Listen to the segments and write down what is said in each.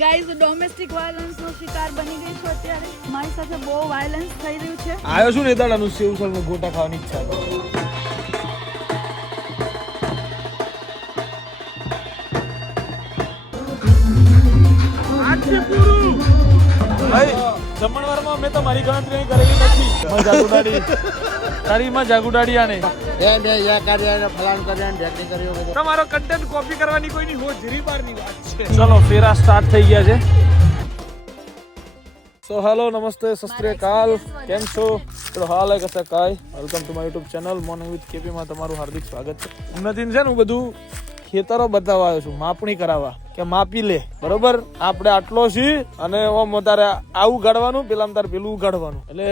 Guys domestic violence નો શિકાર બની ગઈ છું અત્યારે. મારી સાથે બહુ વાયલન્સ થઈ રહ્યું છે. આવ્યો છું ને દાડાનું સેવસળ માં ગોટા ખાવાની ઈચ્છા હતી. ભાઈ જમણવારમાં મેં તો મારી ગણતરી કરેલી નથી. જાગુડાડી તારી માં જાગુડાડિયા ને તમારો કન્ટેન્ટ કોપી કરવાની કોઈની હો જરી બારની વાત છે. ચલો ફેરા સ્ટાર્ટ થઈ ગયા છે. સો હેલો નમસ્તે સત શ્રી અકાલ, કેમ છો? તો હાલ હે કસે કાય. Welcome to my YouTube channel morning with KP માં તમારું હાર્દિક સ્વાગત છે. ઉન્નતિન છે ને હું બધું ખેતરો બતાવવા આવ્યો છું, માપણી કરાવવા કે માપી લે બરોબર. આપણે આટલો છીએ અને ઓમ તારે આવું ગાડવાનું, પેલા તારે પેલું ઉગાડવાનું. એટલે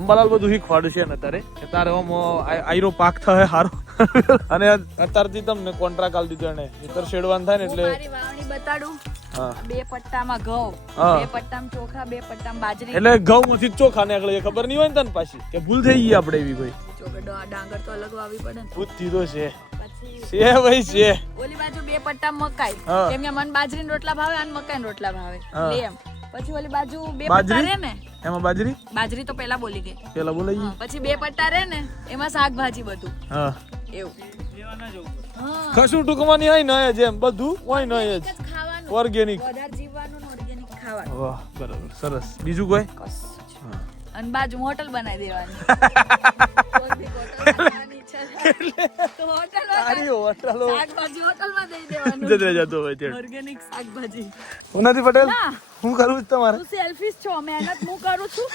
અંબાલાલ બધું શીખવાડ્યું છે ને તારે કે તારે ઓમ આયરો પાક થાય સારો. અને અત્યારથી તમને કોન્ટ્રાક્ટ આલી દીધો એને ખેતર શેડવાનું થાય ને એટલે મારી વાવણી બતાડું. બે પટ્ટામાં ઘઉં, બે પટ્ટામાં ચોખા, બે પટ્ટામાં બાજરી. એટલે ઘઉં માંથી ચોખા નીકળે એ ખબર નહીં હોય ને તને પાછી કે ભૂલ થઈ ગઈ આપણે એવી કોઈ. ડાંગર તો અલગ વાવી પડે ને. બુદ્ધિ તો છે ભાઈ છે. ઓલી બાજુ બે પટ્ટા મકાઈ, કેમ કે મને બાજરીના રોટલા ભાવે અને મકાઈના રોટલા ભાવે એમ. પછી ઓલી બાજુ બે પટ્ટા રહે ને, એમાં બાજરી તો પેલા બોલી ગઈ, પેલા બોલાઈ. પછી બે પટ્ટા રહે ને એમાં શાકભાજી બધું એવું. કશું ટૂંકમાં નહીં હોય ને જેમ બધું હોય ને જ ખાવાનું, ઓર્ગેનિક વધારે જીવવાનું, ઓર્ગેનિક ખાવાનું. વાહ બરાબર સરસ. બીજું કોઈ? અને બાજુ હોટલ બનાવી દેવાની. ઉન્નતિ પટેલ હું કરું તમારે? તું સેલ્ફિશ છો, મહેનત હું કરું છું.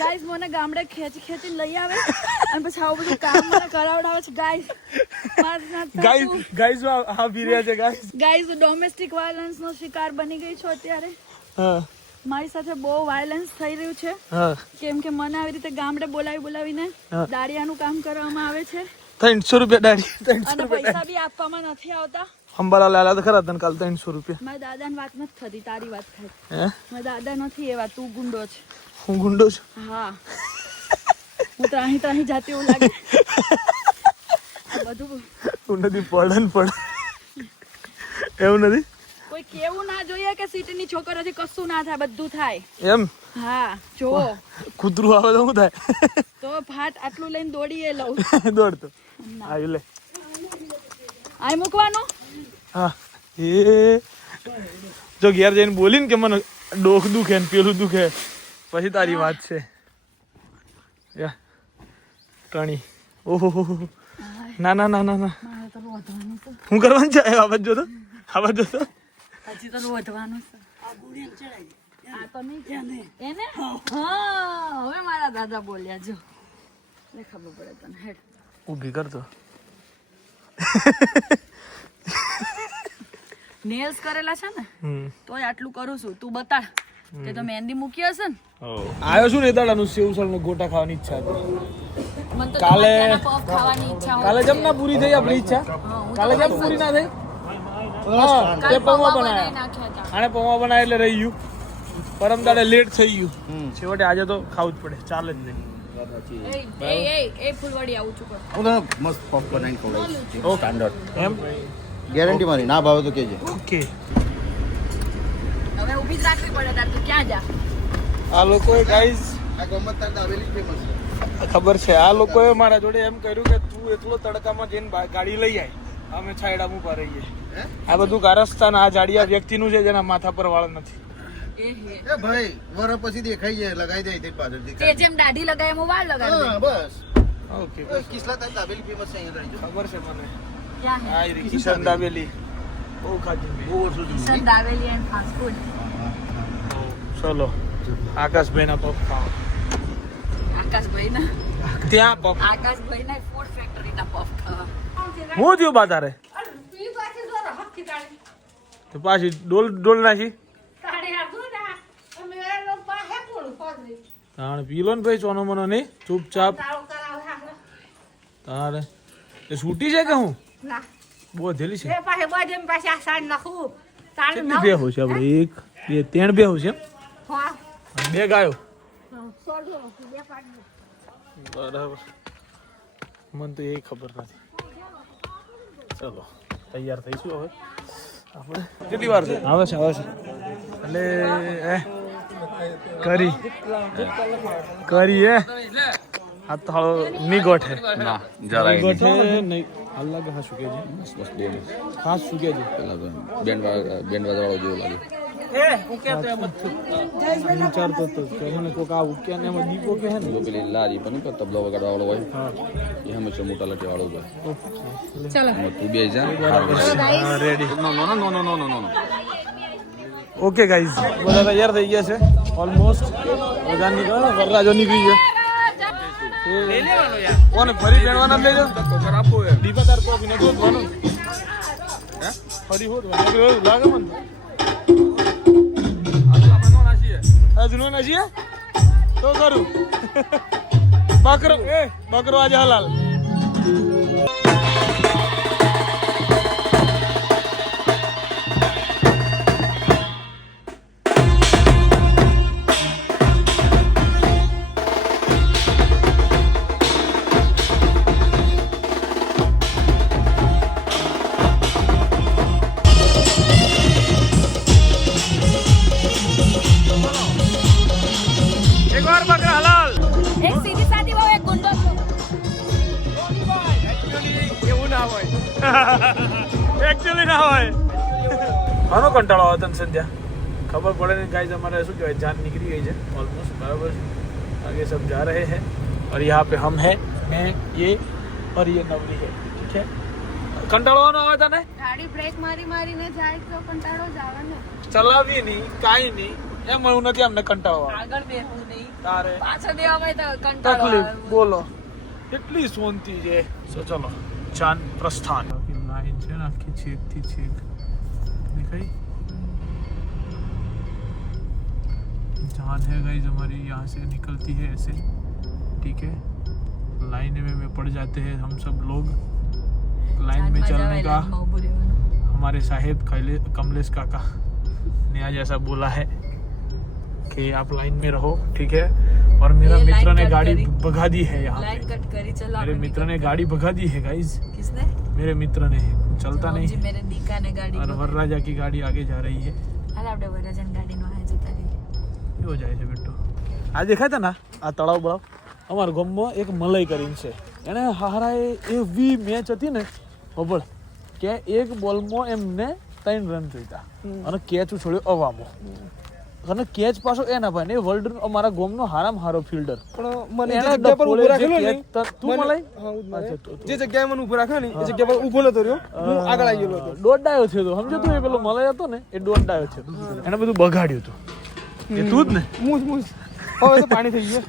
ગાઈઝ મને ગામડે ખેંચીને લઈ આવે અને પછી આવું બધું કામ મને કરાવડાવે છે. ગાઈઝ આ ભીર્યા છે. ગાઈઝ ડોમેસ્ટિક વાયલન્સ નો શિકાર બની ગઈ છું અત્યારે. મારી સાથે બહુ વાયલન્સ થઈ રહ્યું છે, કેમ કે મને આવી રીતે ગામડે બોલાવીને દાડિયાનું કામ કરવામાં આવે છે. 300 રૂપિયા દાડી, અને પૈસા બી આપવામાં નથી આવતા. અંબાલા લાલા તો ખરા તને કાલ 300 રૂપિયા. મારા દાદાની વાત નથી થતી, તારી વાત થાય. મારા દાદા નથી એવા, તું ગુંડો છે. હું ગુંડો છું? હા, હું તો અહીં જાતી એવું લાગે. બધું નથી પડન એવું નથી. કોઈ કેવું ના જોઈએ કે સિટીની છોકરીઓથી કશું ના થાય, બધું થાય એમ. હા જો કૂતરું આવે તો શું થાય? તો ફાટ આટલું લઈને દોડીએ લઉં. દોડતો આવ્યું લે આય મૂકવાનું. હા એ જો ઘેર જઈને બોલીને કે મને ડોક દુખે ને પેલું દુખે પછી તારી વાત છે. ટણી ઓહો ના ના ના ના ના હું કરવાનું છે? આવાજ જોતો હજી તો વધવાનું છે. એને હવે મારા દાદા બોલ્યા જો ખબર પડે તને. હેડ ઊભી કરતો. નેલ્સ કરેલા છે ને તોય આટલું કરું છું. તું બતા તે તો મહેંદી મૂકી હશે ને. આવ્યો છું ને દાડાનું સેવસળ નું ગોટા ખાવાની ઈચ્છા હતી. મને તો કાલે ખાવાની ઈચ્છા હોય. કાલે જમ ના પૂરી થઈ આપણી ઈચ્છા. કાલે જમ પૂરી ના થઈ. તે પૌવા બનાવ્યા, આને પૌવા બનાવ્યા એટલે રહી ગયું. પરમ દાડે લેટ થઈ ગયું. છેવટે આજે તો ખાવું જ પડે, ચાલે જ નહીં. એ ફૂલવાડી આવું છું. હું તને મસ્ત પફ બનાવીને ખવડાવીશ સ્ટાન્ડર્ડ. એમ ગેરંટી મારી, ના ભાવે તો કહેજે. ઓકે. હવે ઊભી જ રાખવી પડે તાર. તું ક્યાં જા? આ લોકોએ ગાઈઝ આ ગમત તાર દાવેલી ફેમસ છે. ખબર છે, આ લોકોએ મારા જોડે એમ કર્યું કે તું એટલો તડકામાં જઈને ગાડી લઈ આય, અમે છાયડા ઉપર રહીએ. આ બધું કારસ્તાન આ જાડિયા વ્યક્તિનું છે જેના માથા પર વાળ નથી. એ ભાઈ વર પછી દેખાઈ જાય, લગાઈ જાય તે પાછળ તે જેમ દાઢી લગાય એમ વાળ લગાડી દે. બસ. ઓકે કિસલા તાર દાવેલી ફેમસ છે અહીંયા રહી. ખબર છે મને. ક્યાં હે? આ રી કિશન દાવેલી બહુ ખાધી મેં. બહુ વર્ષો જૂની. Kishan Dabeli and fast food. ચલો આકાશભાઈ ના પગ ખાવા. આકાશભાઈ ના ત્યાં પગ આકાશભાઈ ના ફૂડ ફેક્ટરી ના પફ ખાવા. હું થયું બા તારે? તો પાછી ડોલ નાખી તાણ પી લો ને ભાઈ, ચોનો મનો નહીં ચૂપચાપ. તારે એ છૂટી છે કે હું બોધેલી છે? કેટલી બે હોય છે આપણે? 1 2 3 બે હોય છે. બે ગાયો બરાબર. મને તો એ ખબર નથી. ચલો તૈયાર થઈશું હવે આપણે. કેટલી વાર છે? આવે છે એટલે કરી કરી હે આ તો હાલો નિગોઠ હે ના જરા નિગોઠ હે નહીં અલગ હા શું કે છે બસ બે ખાસ શું કે છે પેલા બેન્ડ વાળો જેવો લાગે વિચારતો તો કે એને કોક આ ઉક્યા ને એમાં દીપો કે હે ને જો પેલી લારી પણ ઉપર તબલા વગાડવા વાળો હોય હા એ હંમેશા મોટા લટી વાળો હોય ચલો તું બે જા હા રેડી નો નો નો નો નો નો નો ઓકે ગાઈઝ બધા તૈયાર થઈ ગયા છે ઓલમોસ્ટ બધા નીકળે વરરાજો નીકળી ગયો કોને ફરી બેણવાના લેજો દીપા તાર કોપી ને ગોતવાનું હે ફરી હોદવાનું લાગે મને આજનો નાસી તો કરું બકરો આજે હલાલ એક સીધી સાદી બહુ એક ગુંડો છો એકચ્યુઅલી ના હોય આનો કંટાળો આવે તને સંધ્યા ખબર પડે ને ગાઈઝ हमारे શું કહેવાય જાન નીકળી ગઈ છે ऑलमोस्ट बराबर आगे सब जा रहे हैं और यहाँ पे हम हैं ये और ये नवली है ठीक है કંટાળો આવે તને ગાડી બ્રેક મારીને જાય તો કંટાળો જ આવે ને ચલાવી નહીં કાંઈ નહીં એમ એવું નથી અમને કંટાળો આવે આગળ બેસવું નહીં તારે પાછળ બેવામાં તો કંટાળો તકલીફ આવે બોલો એટલી શાંતિ છે સો ચલો જાન પ્રસ્થાન લાઈન છે ને આખી છેક થી છેક દેખાઈ जान है गाइस हमारी यहाँ से निकलती है ऐसे ठीक है लाइन में पड़ जाते हैं हम सब लोग लाइन में चलने का हमारे साहेब कमलेश काका ने आज ऐसा बोला है कि आप लाइन में रहो ठीक है और मेरा मित्र ने गाड़ी भगा दी है यहाँ लाइन पे कट करी चलो मेरे मित्र ने गाड़ी भगा दी है गाइस किसने मेरे मित्र ने चलता जी नहीं मेरे दीका ने गाड़ी और वरराजा की गाड़ी आगे जा रही है હાલ આપણે વરરાજન ગાડીનો હાય જતા રહીએ કેવો જાય છે બેટો આ દેખાય તા ને આ તળાવ બળાવ અમારા ગામમાં એક મલાઈ કરીને છે એને હારાએ એવી મેચ હતી ને ખબર કે એક બોલમાં એમને 3 રન જોઈતા અને કેચ છોડ્યો અવામાં અને કેચ પાછો એના ભાઈ ને વર્લ્ડ અમારા ગામનો હારામાં હારો ફિલ્ડર પણ મને એને જે જગ્યા પર ડફોળે ઊભો રાખેલો જે ને catch તું મલાઈ હા, ઊભો અચ્છા, રાખે. તો. જે જગ્યાએ મને ઊભો રાખ્યો ને એ જગ્યા પર ઊભો નતો રહ્યો હું આગળ આવી ગયેલો હતો દોડાયો થયો હતો સમજો તું એ પેલો મલાઈ હતો ને એ દોડાયો થયો એને બધું બગાડ્યું હતું એ તું જ ને મૂજ હવે તો પાણી થઈ ગયું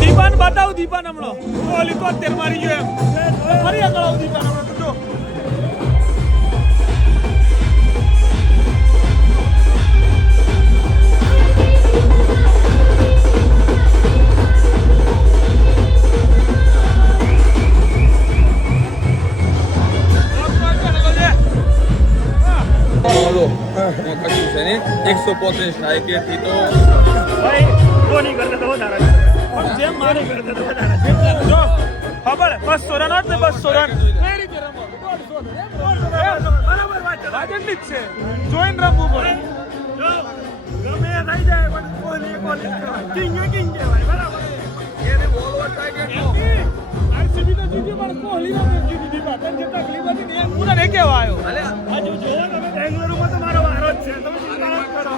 દીપાને બતાવ દીપાને હમણાં ઓલી તો તેલ મારી ગયો એમ ફરી આગળ આવ દીપાને હમણાં તું જો બોલો મેં કશું છે ને 135 સ્ટ્રાઇક થી તો ભાઈ કોની કરતા તો વધારે પણ જેમ મારી કરતા તો વધારે જો ખબર 200 રન હોત ને 200 રન કઈ રીતે રમો 150 બરાબર વાત છે વાજનની જ છે જોઈન રમવું પડે જો ગમે એ થઈ જાય પણ કોહલી કિંગ કહેવાય બરાબર એને બોલવા ટાર્ગેટ નો આરસીબી તો જીતી પણ કોહલી નો જીતી દીધા તને જે તકલીફ હતી ને એ પૂરા ને કેવા આવ્યો હજુ જોવો તમે બેંગ્લોરમાં તો મારો વારો જ છે તમે ચિંતા ન કરો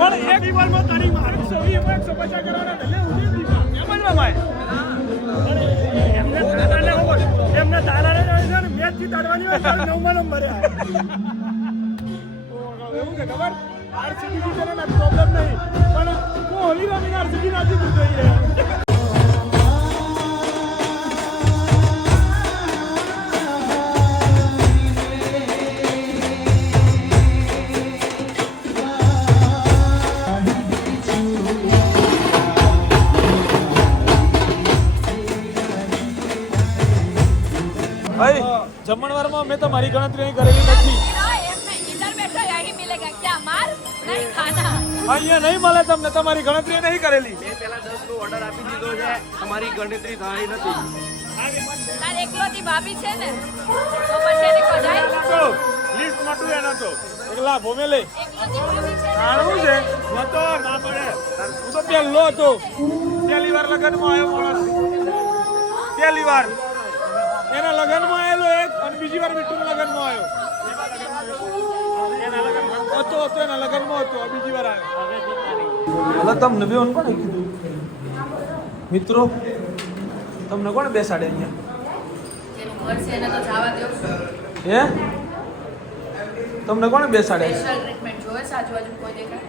પણ એક બોલમાં તારી માર 120 150 કરવાના ઢલે ઉડી દીધા એમ જ રમાય એમને તારાને છે ને મેચ જીતાડવાની હોય તો 9મા નંબરે એવું કે ખબર આરસીબી જીતે ને પ્રોબ્લેમ નહીં પણ કોહલી રમીને આરસીબી ના જીતવું જોઈએ જમણવારમાં મેં તમારી ગણતરી અહીં કરેલી નથી. इधर बैठो यही मिलेगा क्या मार नहीं खाना અહીંયા નહીં મળે તમને, તમારી ગણતરી નહીં કરેલી. તાર એકલોથી ભાભી છે ને તો પછી એને કહો જાય લિસ્ટ નતું એનો તો એકલા ભોમેલે એકલોથી ભાભી છે આણું છે નતો ના પડે. હું તો પહેલો હતો, પહેલી વાર લગ્નમાં આવ્યો માણસ, પહેલી વાર એના લગ્નમાં આવેલો એક, અને બીજી વાર વિઠ્ઠુના લગ્નમાં આવ્યો. એના લગ્નમાં હતો એના લગ્નમાં હતો, બીજી વાર આવ્યો. હવે તમને બેન કોણે કીધું મિત્રો, તમને કોણ બેસાડે અહીંયા? જેનું ઘર છે એને તો જવા દો હે તમને કોણ બેસાડે? સ્પેશિયલ ટ્રીટમેન્ટ જોવે છે આજુબાજુ કોઈ દેખાય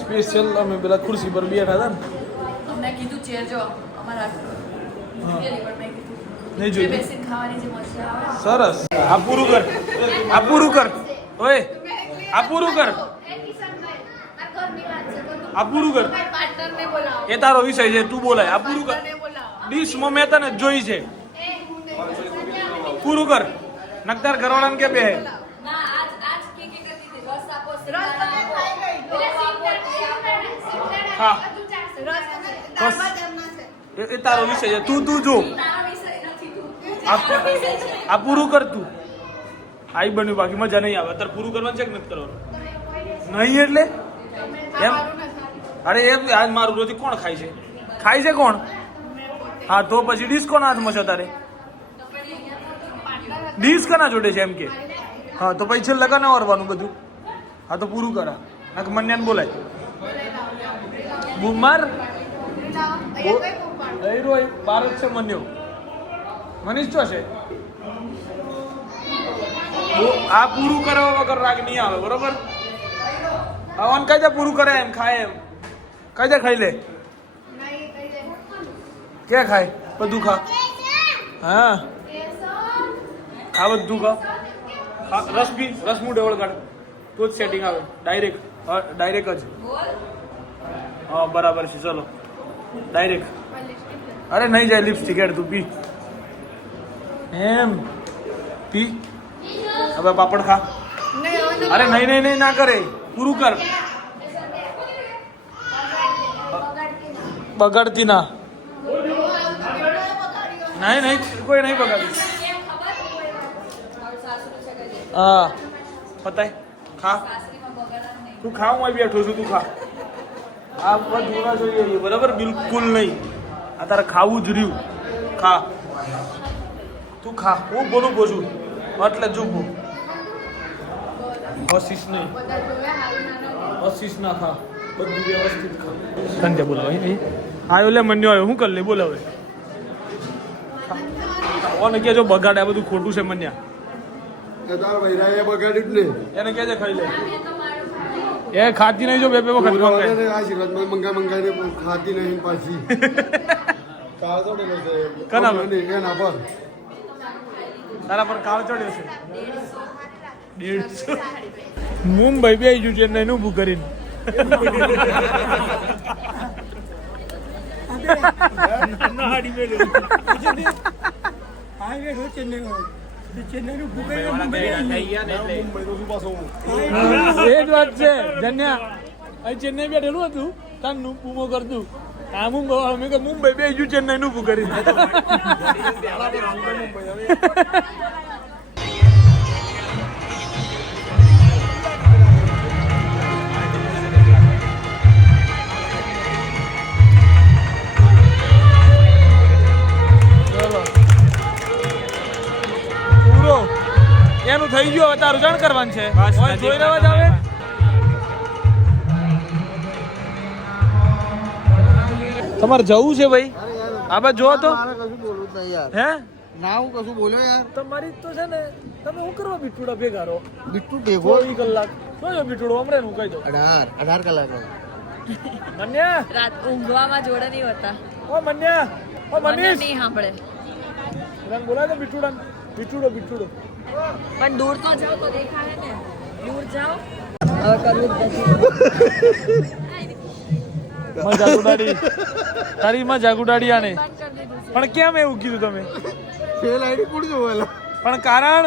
સ્પેશિયલ અમે પેલા ખુરશી પર બેઠા હતા ને, અમને કીધું ચેર જો અમારા પેલી પર મેં કીધું નહીં જોયું. બેસીને ખાવાની જે મજા આવે સરસ. આ પૂરું કર, આ પૂરું કર, ઓય આ પૂરું કર, આ પૂરું કર. પાર્ટનરને બોલાવો એ તારો વિષય છે, તું બોલાય. આ પૂરું કર. ડીશમાં મેં તને જોઈ છે. પૂરું કર. નકતાર ઘરવાળાને કે બે ના આજ કે કરતી હતી રસ આપો હા એ તારો વિષય છે, તું જો. આ પૂરું કર તું. આઈ બન્યું, બાકી મજા નહીં આવે. અત્યારે પૂરું કરવાનું છે કે નથી કરવાનું? નહીં એટલે એમ. અરે એમ આજ મારું રોજ કોણ ખાય છે? ખાય છે કોણ? હા તો પછી ડીશ કોના હાથમાં છે તારે? ડીશ કના જોડે છે એમ કે? હા તો પછી છેલ્લે કના વરવાનું બધું? હા તો પૂરું કરા. ના મન્યાને બોલાય. બુમાર બાર જ છે મન્યો. મનીષ ચો છે? આ પૂરું કરવા વગર રાગ નહીં આવે, બરોબર? હવન કઈ દે પૂરું કરે એમ ખાય એમ કઈ દે, ખાઈ લે. ક્યાં ખાય? બધું ખા. હા ખા બધું ખા. રસ બી રસ મું ડેવળ કાઢ તો જ સેટિંગ આવે. ડાયરેક્ટ જ. હા બરાબર છે. ચલો ડાયરેક્ટ. અરે નહીં જાય લિપસ્ટિક હેડ તું પી એમ પી. હવે પાપડ ખા. અરે નહીં ના કરે, પૂરું કર. બગાડતી ના. નહીં કોઈ નહીં બગાડી. હા પતાય. ખા તું ખા, હું બેઠો છું, તું ખા. આ બધું ના જોઈએ બરાબર, બિલકુલ નહીં. આ તારે ખાવું જ રહ્યું. ખા તું ખા, હું બોલું બોલું એટલે ચૂપું. હસીશ નહીં, હસીશ ના ખા, બધું વ્યવસ્થિત ખા. સંજય બોલાવે આવ્યો લે મન્યો આવ્યો, શું કર લે બોલાવે. ઓને કે જો બગાડે, આ બધું ખોટું છે મન્યા. એને કે ખાઈ લે. એ ખાતી નહીં જો બે વખત ખાતી નહીં પાછી કના તારા પર કાળ ચડ્યો છે 150. મુંબઈ બે ગયું છે એને ઊભું કરીને. એ જ વાત છે જન્યા. અહીં ચેન્નઈ બેઠેલું હતું તાનું પૂમો કરતું. આ મુંબઈ અમે કે મુંબઈ બે ગયું ચેન્નઈ નું ઊભું કરીને. એનું થઈ ગયું, હવે તારું જાણ કરવાનું છે. જોઈ રહેવા જ આવે. તમારે જવું છે ભાઈ? આ બાજુ જો તો. કશું બોલવું જ નહીં યાર. હે ના હું કશું બોલ્યો યાર. તમારી તો છે ને, તમે શું કરવા બીટુડા ભેગા રહો? બિટ્ટુ ભેગો 24 કલાક કયો બીટુડો હમણાં હું કહી દઉં. 18 કલાક. મન્યા રાત ઊંઘવામાં જોડે નહીં હોતા. ઓ મન્યા, ઓ મને મનીષ નહીં સાંભળે. રંગ બોલાય તો બીટુડા. બીટુડો પણ દૂર તો જાઓ તો દેખાય ને. દૂર જાઓ. હવે કરવું જ નથી. મજા ગુડાડી તારી મજા ગુડાડી આને. પણ કેમ એવું કીધું તમે? ફેલ આઈડી પૂછજો વાલા. પણ કારણ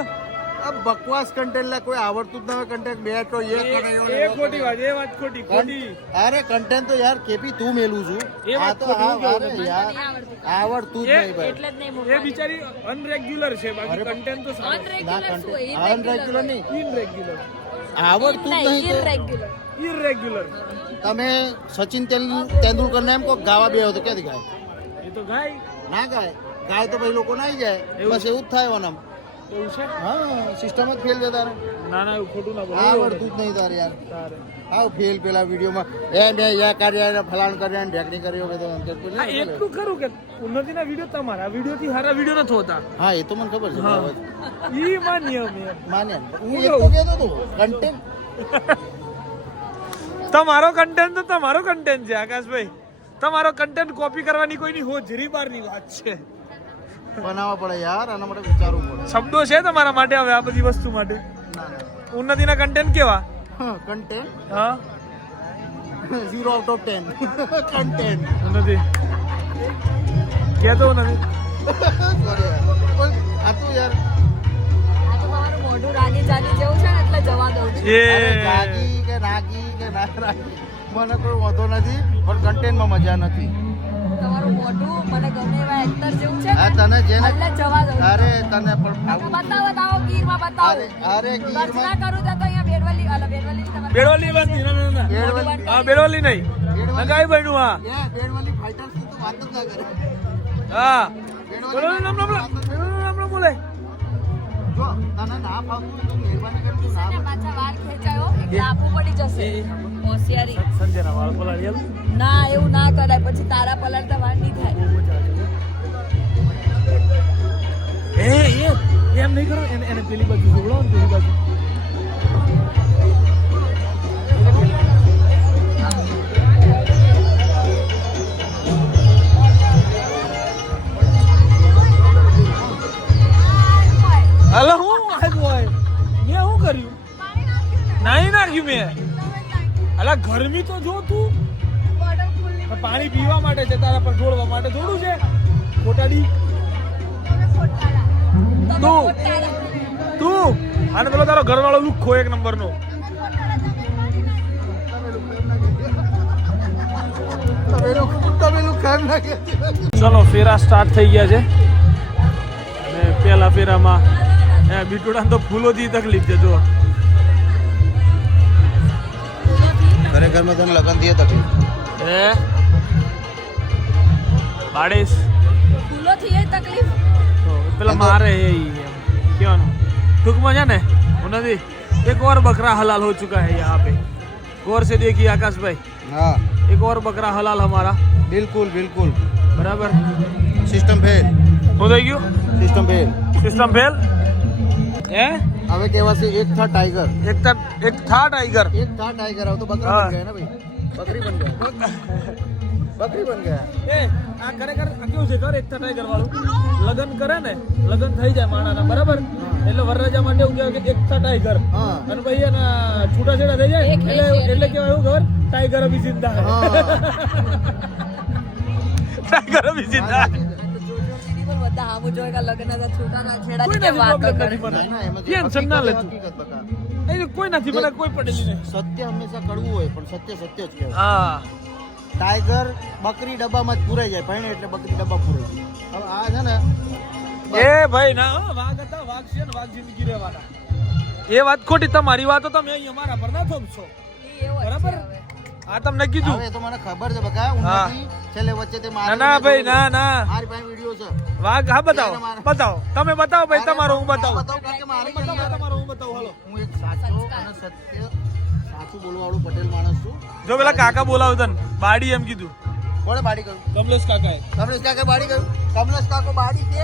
આ બકવાસ કન્ટેન્ટ લા કોઈ આવડતું જ ન હોય કન્ટેન્ટ બે તો એ ખોટી વાત, એ વાત ખોટી. અરે કન્ટેન્ટ તો યાર કેપી તું મેલું છું એ વાત તો ખોટી, હું અરે યાર આવડતું જ નહીં ભાઈ એટલે જ નહીં એ મૂકવાની. બિચારી અનરેગ્યુલર છે, બાકી કન્ટેન્ટ તો સારું. Unregular શું? અનરેગ્યુલર નહીં ઇનરેગ્યુલર, આવડતું જ નહીં તો Irregular. ઇરેગ્યુલર. તમે સચિન તેંડુલકર ને એમ કહો ગાવા બે તો ક્યાંથી ગાય એ તો ગાય ના ગાય ગાય તો ભાઈ લોકો નાઈ જાય બસ એવું જ થાય ઓનમ એવું છે. હા સિસ્ટમ જ ફેલ છે તારે ના ના, એવું ખોટું ના બોલો. આવડતું જ નહીં તારે યાર તારે. આવ ફેલ પેલા વિડીયોમાં યા કર્યા ફલાણ કર્યા ઢેકણી કર્યો કે તો એમ કે કોઈ હા, નહીં એટલું ખરું કે ઉન્નતિના વિડીયો તમારા વિડીયોથી સારા વિડીયો નથી હોતા. હા એ તો મને ખબર છે હા. ઈ માન્ય મેં. માને હું એ તો કહેતો હતો કન્ટેન્ટ તમારો કન્ટેન્ટ તો તમારો કન્ટેન્ટ છે આકાશભાઈ. તમારો કન્ટેન્ટ કોપી કરવાની કોઈની હોજરી બહારની વાત છે. બનાવવા પડે યાર આના માટે વિચારવું પડે શબ્દો છે તમારા માટે હવે આ બધી વસ્તુ માટે? ઉન્નતિના કન્ટેન્ટ કેવા? કન્ટેન્ટ હા 0 આઉટ ઓફ 10 કન્ટેન્ટ ઉન્નતિ કેતો નથી. સોરી આ તો યાર આ તો તમારું મોઢું રાગી જાગી જેવું છે ને એટલે જવા દઉં છું. એ રાગી કે નાગી કે ના રાગી મને કોઈ વાંધો નથી પણ કન્ટેન્ટમાં મજા નથી તમારું મોઢું મને ગમે એવા એક્ટર જેવું છે આ ને તને જેને એટલે જવા દઉં છું. અરે તને પણ બતાવો બતાવો ગીરમાં બતાવો. અરે અરે દર્શના ગીરમાં કરું તો અહીંયા બેડવલી બેડવલી તમારે બેડવલી વાત નહીં. ના, ના, ના. બેડવલી હા બેડવલી નહીં. નગાઈ બન્યું. હા બેડવાલી ફાઇટર્સ ની તો વાત જ ના કરે હા બેડવલી નામ બોલે. જો તને ના ફાવતું તો મહેરબાની કરી તું ના ને પાછા વાર ખેંચાયો એટલે આપવું પડી જશે હોશિયારી. સંજયના વાળ પલાળી ના એવું ના કરાય પછી તારા પલાળતા વાર નહીં થાય. એમ નહીં કરો. એને પેલી બાજુ જોડો ને પેલી બાજુ. અલા હું આવ્યો હોય મેં શું કર્યું? નહીં નાખ્યું મેં. અલા ગરમી તો જો તું. પાણી પીવા માટે છે, તારા પર જોડવા માટે થોડું છે ખોટાડી. તું અને પેલો તારો ઘરવાળો લુખ્ખો એક નંબરનો. ચલો ફેરા સ્ટાર્ટ થઈ ગયા છે અને પેલા ફેરામાં બીટોડા તો ફૂલોથી તકલીફ છે. જો ખરેખર મેં તને લગન થી તકલીફ હે બાડીશ ફૂલોથી એ તકલીફ. પેલા મારે એ કહેવાનું टूंकમાં છે ને उन्नति एक और बकरा हलाल हो चुका है यहाँ पे. गौर से देखिए आकाश भाई, हाँ एक और बकरा हलाल हमारा. बिल्कुल बिल्कुल बराबर. सिस्टम फेल हो થઈ ગયું સિસ્ટમ ફેલ સિસ્ટમ ફેલ. હે હવે કહેવાશે એક था टाइगर એક था टाइगर. एक था टाइगर अब तो बकरा बन गया ना भाई बकरी बन गया बकरी बन गया એ આ ખરેખર કેવું છે ઘર એક था टाइगर વાળું લગન કરે ને લગન થઈ જાય માણાના બરાબર એટલે વરરાજા માટે એવું કહેવાય કે એક था टाइगर. हाँ અને ભાઈ એના છૂટાછેડા થઈ જાય એટલે કેવાય એવું ઘર टाइगर अभी जिंदा है. हाँ टाइगर अभी जिंदा है. બધા આમ જોયેલા લગ્ન હતા છૂટા ના છેડા કોઈ કે નથી વાત problem કરે. નથી મને. नहीं ना एम टेंशन ना लेતું. हकीकत बता નહીં કોઈ નથી મને કોઈ પડેલી નહીં. સત્ય હંમેશા કડવું હોય પણ સત્ય સત્ય જ કહેવાય હા ટાઈગર બકરી ડબ્બામાં જ પૂરાઈ જાય ભાઈ એટલે બકરી ડબ્બા પૂરાઈ જાય હવે આ છે ને એ ભાઈ ના વાઘ હતા વાઘ છે ને વાઘ જિંદગી રહેવાના. એ વાત ખોટી. તમારી વાતો તમે અહીં અમારા પર ના થોપશો ઈ એવો જ બરાબર. છે હવે. આ તમને કીધું. હવે તો મને ખબર છે બકા ઉન્નતિ છેલ્લે વચ્ચે તે ના ના ભાઈ ના ના મારી પાસે વિડિયો છે વાઘ. હા બતાવો બતાવો તમે બતાવો ભાઈ તમારો હું બતાવું. બતાવો કારણ કે મારી બતાવો યાર તમારો હું બતાવું. હાલો હું એક સાચો અને સત્ય સાચું બોલવાવાળું પટેલ માણસ છું જો પેલા કાકા બોલાવ તને બાડી એમ કીધું. કોણે બાડી કહ્યું કમલેશ કાકા કમલેશ કાકા બાડી કહ્યું કમલેશ કાકો બાડી કે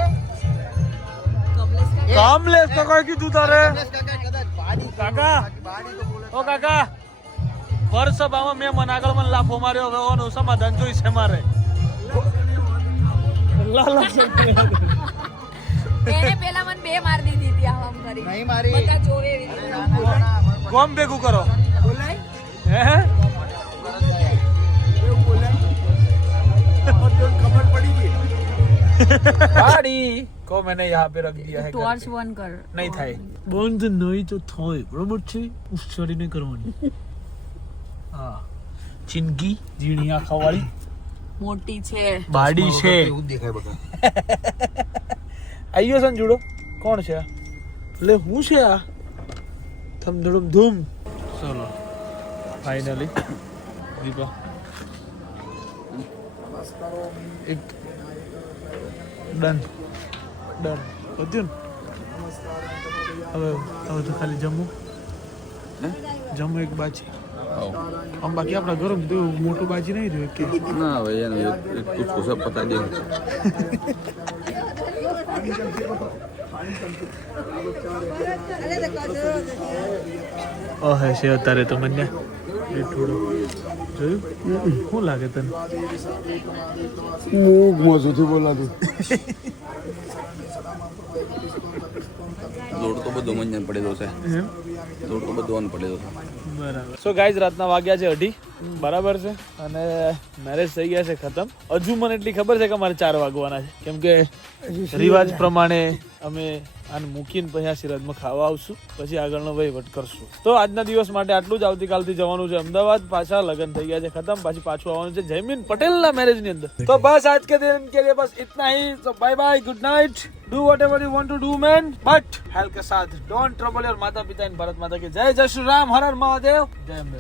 કમલેશ કાકા. કમલેશ કાકા કીધું તારે. કમલેશ કાકા કદાચ બાડી કહ્યું. કાકા. બાકી બાડી તો બોલે ઓ કાકા વર્ષભામાં મેં મને આગળ મને લાફો માર્યો હવે ઓનું સમાધાન જોઈશે મારે. એને પેલા મને બે માર દીધી હતી આમ કરી. નહીં મારી બધા જોવે એવી અરે રીતે. ના, ના, ના, ના. કોમ ભેગું કરો હે બાડી को मैंने यहाँ पे रख दिया है ટોર્ચ ઓન કર नहीं થાય બંધ નહીં તો થાય બરોબર છે ઉછળીને કરવાની હા ચિનકી ઝીણી આંખો વાળી મોટી છે બાડી છે એવું જ દેખાય બધા આયો સન જોડો કોણ છે એટલે હું છે આ ધમ ધૂમ ચલો ફાઇનલી દીપા એક ડન પત્યું ને હવે તો ખાલી જમવું એક બાજી આમ બાકી આપણા ગરમ તો મોટું બાજી નહીં રહ્યું કે ના ભાઈ એનો એક કુછ सब पता दे ઓહે છે અત્યારે તો મને થોડું જોયું શું લાગે તને હું મોજુથી બોલાતું દોડ તો બધો મંજન પડેલો છે દોડ તો બધો અન પડેલો છે બરાબર સો ગાઈઝ રાતના વાગ્યા છે 2:30 બરાબર છે અને મેરેજ થઈ ગયા છે ખતમ હજુ મને એટલી ખબર છે કે અમારે 4 વાગવાના છે કેમ કે રિવાજ પ્રમાણે અમે આને મૂકીને પછી આશીર્વાદમાં ખાવા આવશું પછી આગળનો વહીવટ કરશું તો આજના દિવસ માટે આટલું જ આવતીકાલથી જવાનું છે અમદાવાદ પાછા લગ્ન થઈ ગયા છે ખતમ પાછું આવવાનું છે જયમીન પટેલના મેરેજની અંદર તો બસ આજ કે દિન કે लिए बस इतना ही so bye bye good night do whatever you want to do man but health के साथ don't trouble your माता पिता इन भारत माता की जय जय श्री राम हर हर महादेव जय अम्बे